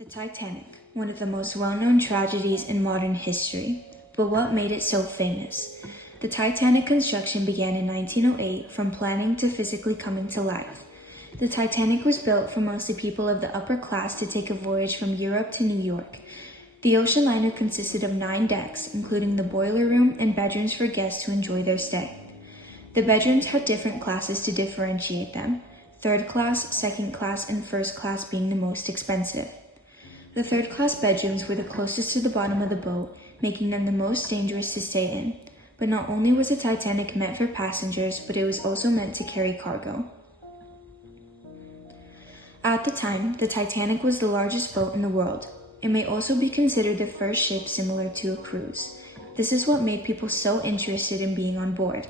The Titanic, one of the most well-known tragedies in modern history. But what made it so famous? The Titanic construction began in 1908 from planning to physically coming to life. The Titanic was built for mostly people of the upper class to take a voyage from Europe to New York. The ocean liner consisted of 9 decks, including the boiler room and bedrooms for guests to enjoy their stay. The bedrooms had different classes to differentiate them, third class, second class, and first class being the most expensive. The third class bedrooms were the closest to the bottom of the boat, making them the most dangerous to stay in. But not only was the Titanic meant for passengers, but it was also meant to carry cargo. At the time, the Titanic was the largest boat in the world. It may also be considered the first ship similar to a cruise. This is what made people so interested in being on board.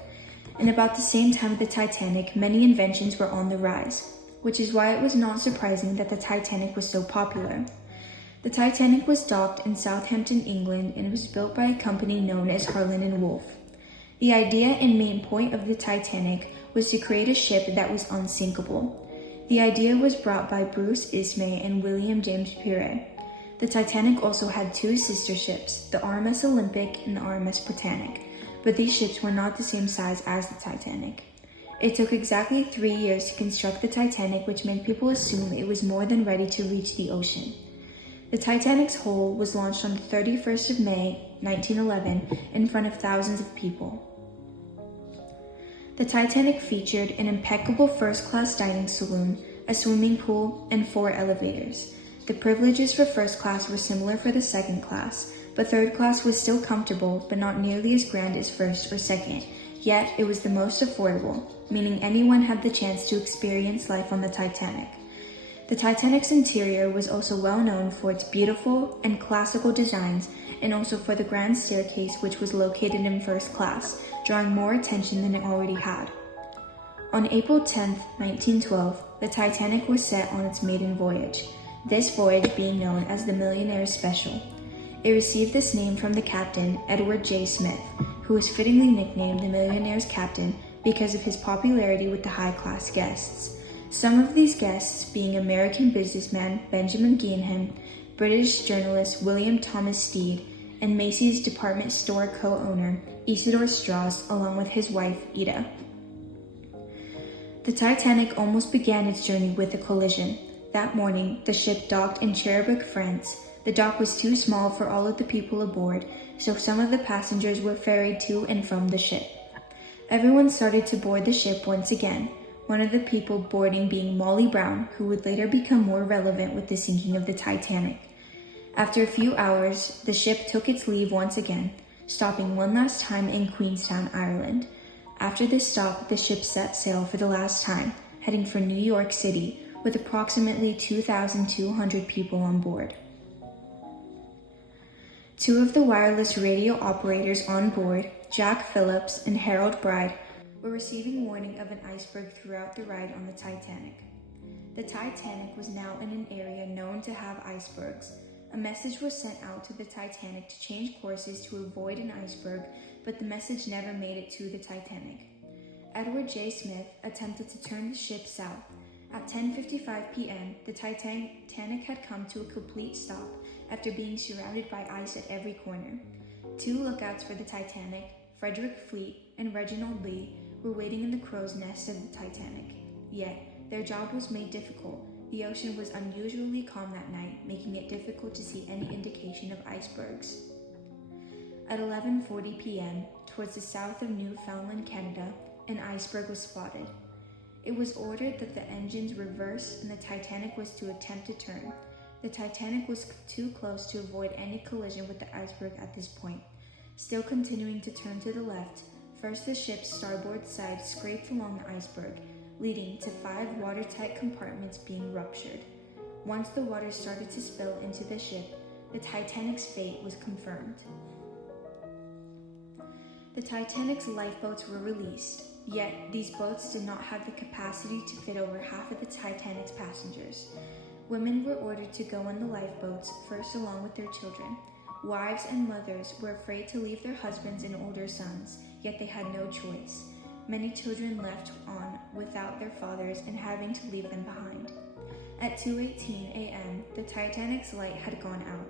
And about the same time of the Titanic, many inventions were on the rise, which is why it was not surprising that the Titanic was so popular. The Titanic was docked in Southampton, England, and it was built by a company known as Harland and Wolff. The idea and main point of the Titanic was to create a ship that was unsinkable. The idea was brought by Bruce Ismay and William James Peary. The Titanic also had 2 sister ships, the RMS Olympic and the RMS Britannic, but these ships were not the same size as the Titanic. It took exactly 3 years to construct the Titanic, which made people assume it was more than ready to reach the ocean. The Titanic's hull was launched on the 31st of May, 1911, in front of thousands of people. The Titanic featured an impeccable first-class dining saloon, a swimming pool, and 4 elevators. The privileges for first class were similar for the second class, but third class was still comfortable, but not nearly as grand as first or second. Yet, it was the most affordable, meaning anyone had the chance to experience life on the Titanic. The Titanic's interior was also well known for its beautiful and classical designs, and also for the grand staircase, which was located in first class, drawing more attention than it already had. On April 10, 1912, the Titanic was set on its maiden voyage, this voyage being known as the Millionaire's Special. It received this name from the captain, Edward J. Smith, who was fittingly nicknamed the Millionaire's Captain because of his popularity with the high-class guests. Some of these guests being American businessman Benjamin Guggenheim, British journalist William Thomas Stead, and Macy's department store co-owner Isidore Strauss, along with his wife Ida. The Titanic almost began its journey with a collision. That morning, the ship docked in Cherbourg, France. The dock was too small for all of the people aboard, so some of the passengers were ferried to and from the ship. Everyone started to board the ship once again, one of the people boarding being Molly Brown, who would later become more relevant with the sinking of the Titanic. After a few hours, the ship took its leave once again, stopping one last time in Queenstown, Ireland. After this stop, the ship set sail for the last time, heading for New York City, with approximately 2,200 people on board. 2 of the wireless radio operators on board, Jack Phillips and Harold Bride, were receiving warning of an iceberg throughout the ride on the Titanic. The Titanic was now in an area known to have icebergs. A message was sent out to the Titanic to change courses to avoid an iceberg, but the message never made it to the Titanic. Edward J. Smith attempted to turn the ship south. At 10:55 p.m., the Titanic had come to a complete stop after being surrounded by ice at every corner. 2 lookouts for the Titanic, Frederick Fleet and Reginald Lee, were waiting in the crow's nest of the Titanic. Yet, their job was made difficult. The ocean was unusually calm that night, making it difficult to see any indication of icebergs. At 11:40 p.m., towards the south of Newfoundland, Canada, an iceberg was spotted. It was ordered that the engines reverse and the Titanic was to attempt to turn. The Titanic was too close to avoid any collision with the iceberg at this point. Still continuing to turn to the left, first the ship's starboard side scraped along the iceberg, leading to 5 watertight compartments being ruptured. Once the water started to spill into the ship, the Titanic's fate was confirmed. The Titanic's lifeboats were released, yet these boats did not have the capacity to fit over half of the Titanic's passengers. Women were ordered to go on the lifeboats, first along with their children. Wives and mothers were afraid to leave their husbands and older sons, yet they had no choice. Many children left on without their fathers and having to leave them behind. At 2:18 a.m., the Titanic's light had gone out.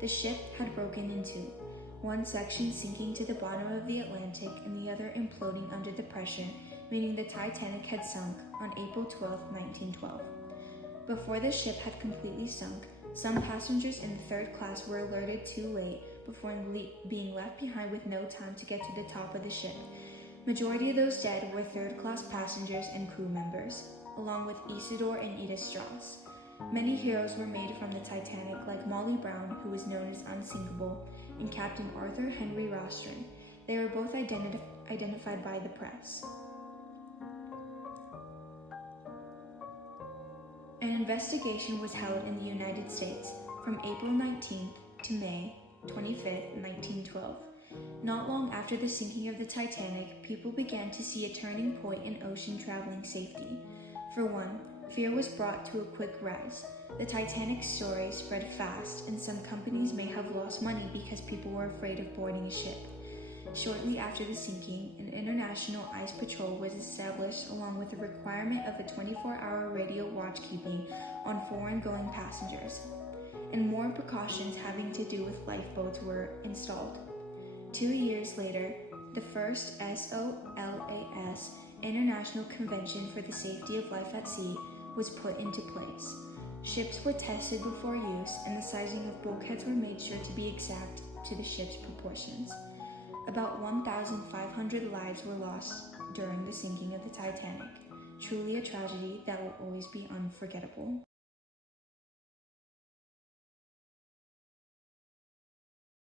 The ship had broken in two, one section sinking to the bottom of the Atlantic and the other imploding under the pressure, meaning the Titanic had sunk on April 12, 1912. Before the ship had completely sunk, some passengers in the third class were alerted too late before being left behind with no time to get to the top of the ship. Majority of those dead were third-class passengers and crew members, along with Isidore and Edith Strauss. Many heroes were made from the Titanic, like Molly Brown, who was known as unsinkable, and Captain Arthur Henry Rostron. They were both identified by the press. An investigation was held in the United States from April 19th to May 25th, 1912. Not long after the sinking of the Titanic, people began to see a turning point in ocean traveling safety. For one, fear was brought to a quick rise. The Titanic story spread fast, and some companies may have lost money because people were afraid of boarding a ship. Shortly after the sinking, an international ice patrol was established along with the requirement of a 24-hour radio watchkeeping on foreign-going passengers, and more precautions having to do with lifeboats were installed. 2 years later, the first SOLAS, International Convention for the Safety of Life at Sea, was put into place. Ships were tested before use, and the sizing of bulkheads were made sure to be exact to the ship's proportions. About 1,500 lives were lost during the sinking of the Titanic. Truly a tragedy that will always be unforgettable.